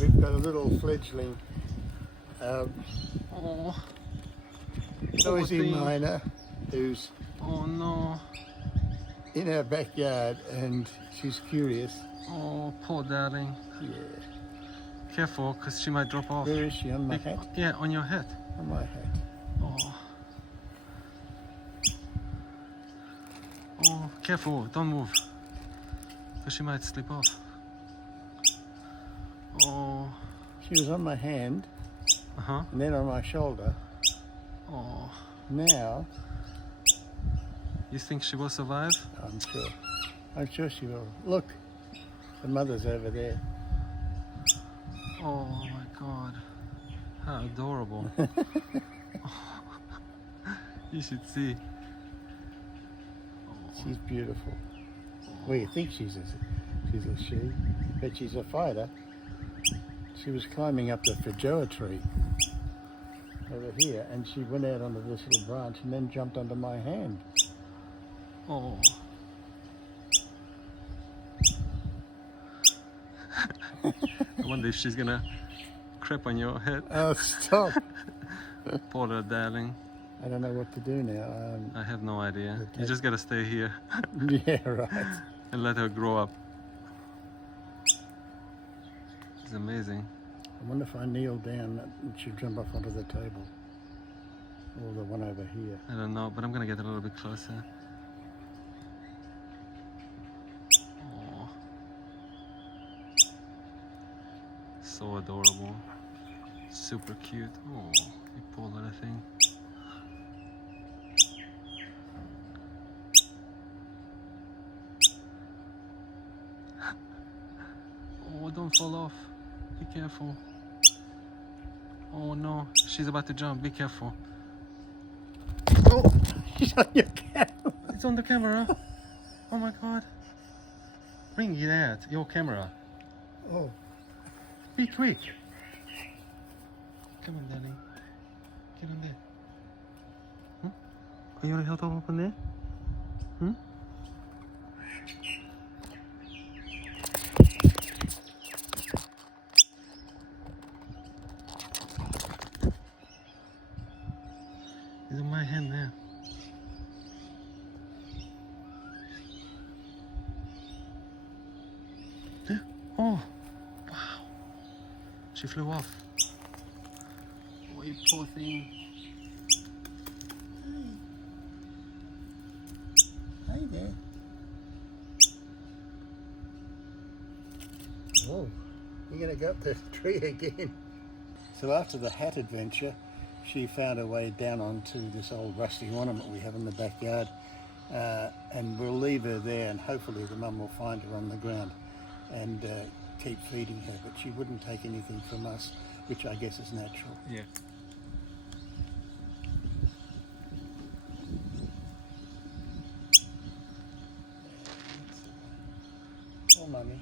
We've got a little fledgling Oh, noisy thing. miner who's oh no. in our backyard and she's curious. Oh, poor darling. Yeah. Careful, because she might drop off. Where is she? On my hat? Yeah, on your head. On my hat. Oh. Oh, careful, don't move. Because she might slip off. Oh. She was on my hand Uh-huh. and then on my shoulder. Oh. Now, You think she will survive? I'm sure. I'm sure she will. Look, the mother's over there. Oh my god. How adorable. You should see. She's beautiful. Well, you think she's a she, but she's a fighter. She was climbing up the feijoa tree over here, and she went out onto this little branch and then jumped onto my hand. Oh. I wonder if she's gonna crap on your head. Oh, stop. Poor little darling. I don't know what to do now. I have no idea. Okay. You just gotta stay here Yeah, right. and let her grow up. It's amazing. I wonder if I kneel down and she'll jump off onto the table. Or the one over here. I don't know, but I'm gonna get a little bit closer. Oh. So adorable. Super cute. Oh, you poor little thing. Oh, don't fall off. Be careful. Oh no, she's about to jump. Be careful. Oh, she's on your camera. It's on the camera. Oh my god. Bring it out, your camera. Oh, Be quick. Come on, darling. Get on there. Hmm? Oh, you want to help her up on there? Hmm? It's on my hand now. Oh, wow. She flew off. Oh, you poor thing. hey there. Oh, you're going to go up the tree again. So after the hat adventure, she found her way down onto this old rusty ornament we have in the backyard, and we'll leave her there, and hopefully the mum will find her on the ground and keep feeding her, but she wouldn't take anything from us, which I guess is natural. Yeah. Oh, mummy.